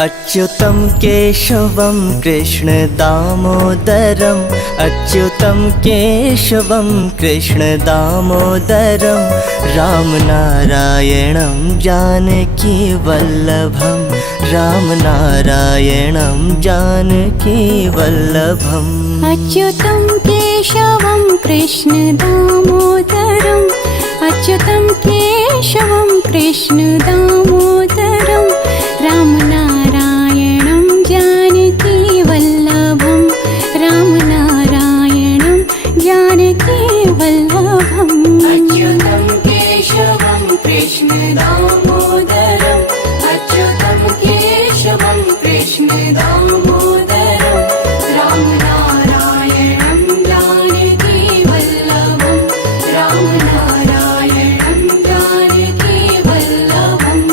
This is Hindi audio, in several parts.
अच्युतं केशवं कृष्ण दामोदरम् अच्युतं केशवं कृष्ण दामोदरं रामनारायणं जानकी वल्लभं रामनारायणं जानकी वल्लभम्। अच्युतं केशवं कृष्ण दामोदरम् अच्युतं केशवं कृष्ण दामोदरं रामनारायणं जानकी वल्लभं रामनारायणं जानकी वल्लभम्। अच्युतं केशवं कृष्ण दामोदरम् अच्युतं केशवं कृष्ण दामोदरं रामनारायणं जानकी वल्लभं रामनारायणं जानकी वल्लभम्।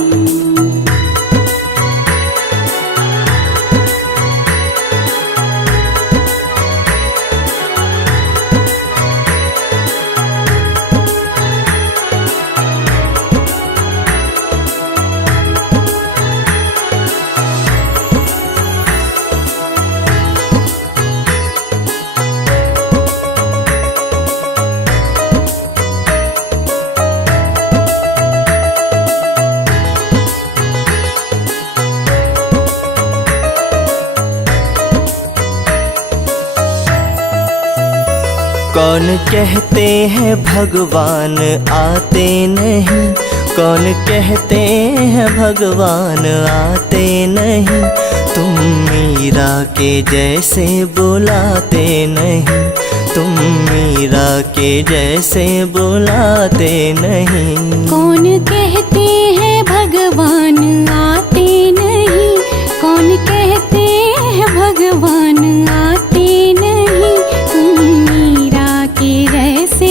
कौन कहते हैं भगवान आते नहीं कौन कहते हैं भगवान आते नहीं तुम मीरा के जैसे बुलाते नहीं तुम मीरा के जैसे बुलाते नहीं। कौन कहते हैं भगवान आते नहीं कौन कहते हैं भगवान आते नहीं तुम मीरा के जैसे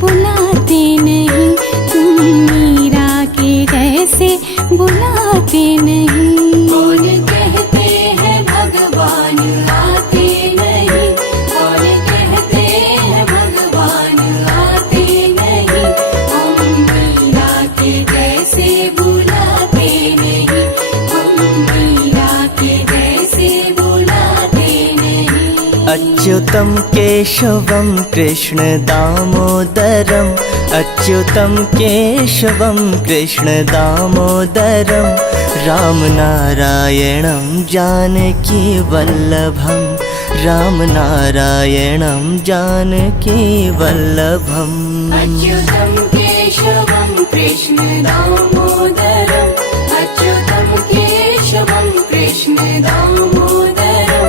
बुलाते नहीं तुम मीरा के जैसे बुलाते नहीं। कौन कहते हैं भगवान आते नहीं कौन कहते हैं भगवान आते नहीं तुम मीरा के जैसे बुलाते नहीं तुम मीरा के जैसे बुलाते नहीं। अच्युतं केशवं कृष्ण दामोदरम् अच्युतं केशवं कृष्ण दामोदरं रामनारायणं जानकी वल्लभं रामनारायणं जानकी वल्लभम्। अच्युतं केशवं कृष्ण दामोदरम् अच्युतं केशवं कृष्ण दामोदरं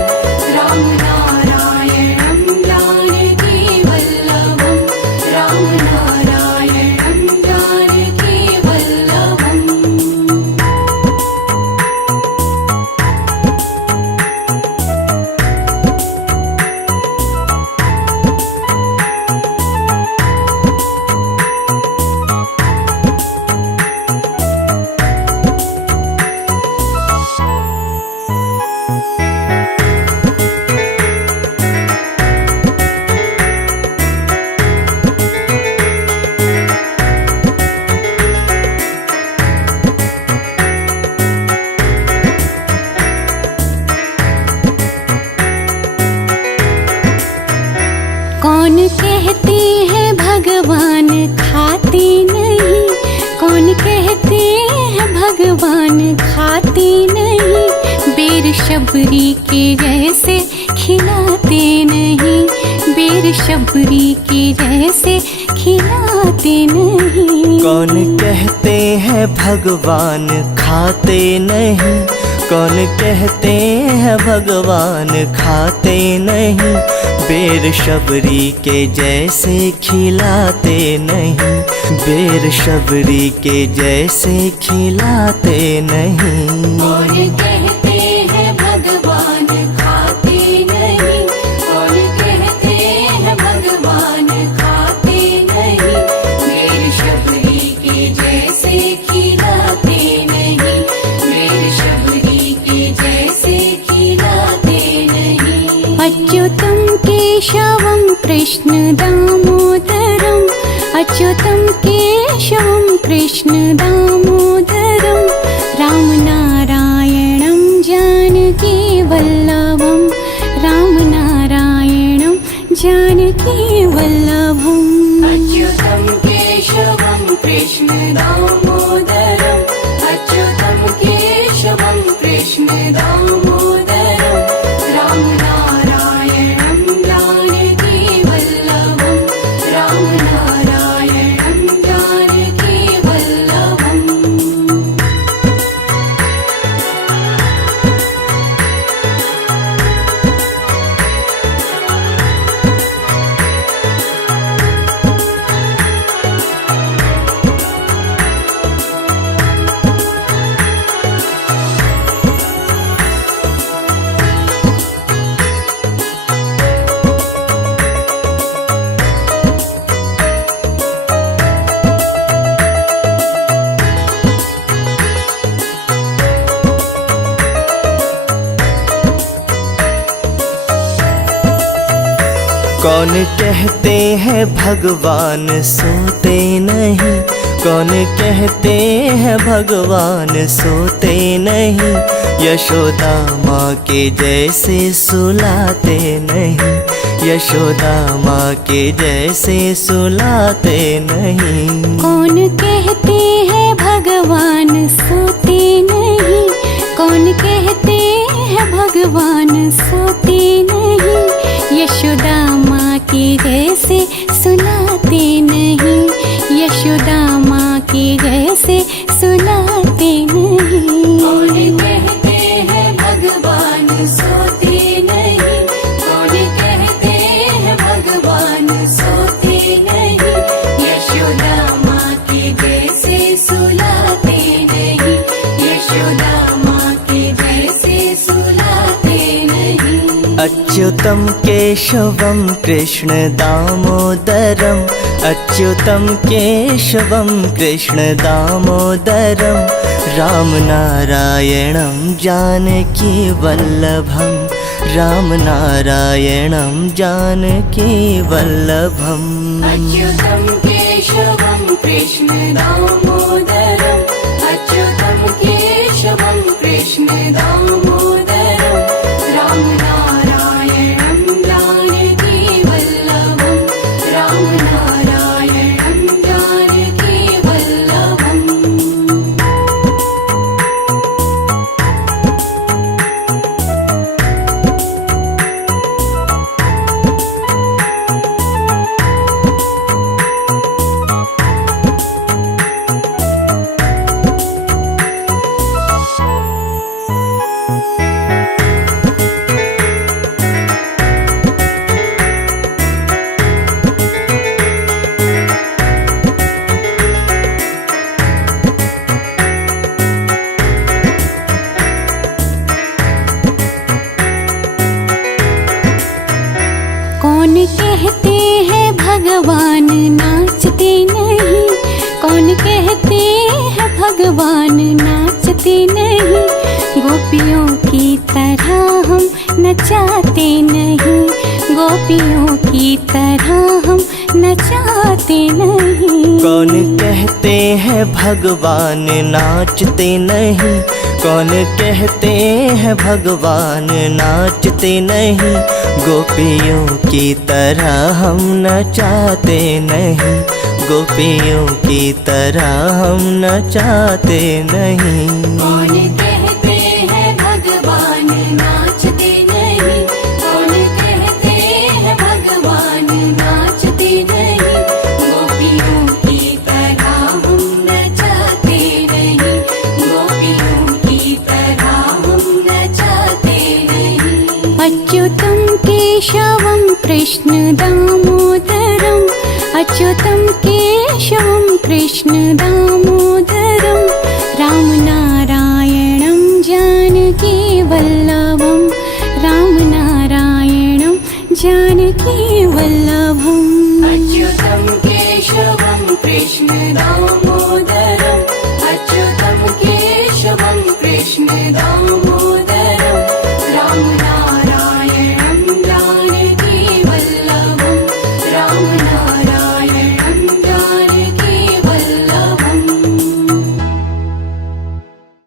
रामनारायणं जानकी वल्लभं रामनारायणं जानकी वल्लभम्। कौन कहते हैं भगवान खाते नहीं कौन कहते हैं भगवान खाते नहीं बेर शबरी के जैसे खिलाते नहीं बेर शबरी के जैसे खिलाते नहीं। कौन कहते हैं भगवान खाते नहीं कौन कहते हैं भगवान खाते नहीं बेर शबरी के जैसे खिलाते नहीं बेर शबरी के जैसे खिलाते नहीं। कौन कहते हैं भगवान खाते नहीं कौन कहते हैं भगवान खाते नहीं बेर शबरी के जैसे खिलाते नहीं बेर शबरी के जैसे खिलाते नहीं। अच्युतं केशवं कृष्ण दामोदरम् अच्युतं केशवं कृष्ण दामोदरं रामनारायणं दामोदरम् अच्युतं केशवं कृष्ण दामोदरम् राम नारायणं जानकी वल्लभम् राम नारायणं जानकी वल्लभम्। कौन कहते हैं भगवान सोते नहीं, कौन कहते हैं भगवान सोते नहीं, यशोदा माँ के जैसे सुलाते नहीं, यशोदा माँ के जैसे सुलाते नहीं। कौन कहते हैं भगवान सोते नहीं, कौन कहते हैं भगवान सोते नहीं, यशोदा माँ के जैसे सुलाते नहीं, यशोदा माँ के जैसे सुलाते नहीं। कौन कहते हैं भगवान सोते नहीं, कौन कहते हैं भगवान सोते नहीं, यशोदा माँ के जैसे सुलाते नहीं, यशोदा माँ के जैसे सुलाते नहीं। अच्युतं केशवं कृष्ण दामोदरम् अच्युतं केशवं कृष्ण दामोदरं राम नारायणं जानकी वल्लभं राम नारायणं जानकी वल्लभम्। अच्युतं केशवं कृष्ण दामोदरम् अच्युतं केशवं कृष्ण दामोदरम् राम नारायणं जानकी वल्लभम् राम नारायणं जानकी वल्लभम्। कौन कहते हैं भगवान नाचते नहीं, कौन कहते हैं भगवान नाचते नहीं, गोपियों की तरह हम नचाते नहीं, गोपियों की तरह हम नचाते नहीं। कौन कहते हैं भगवान नाचते नहीं, कौन कहते हैं भगवान नाचते नहीं, गोपियों की तरह हम नचाते नहीं, गोपियों की तरह हम नचाते नहीं। कौन कहते हैं भगवान नाचते नहीं, कौन कहते हैं भगवान नाचते नहीं, गोपियों की तरह हम नचाते नहीं, गोपियों की तरह हम नचाते नहीं। अच्युतं केशवं कृष्ण दामोदरम् अच्युतं